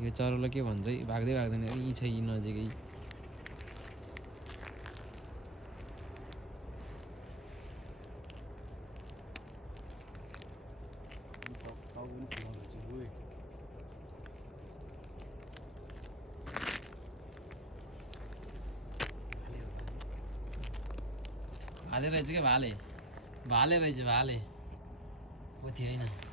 यो चरोले के भन्छ भाग्दै भाग्दैन यहीँ छ यी नजिकै भाले रहेछ क्या भाले रहेछ भाले हो थियो होइन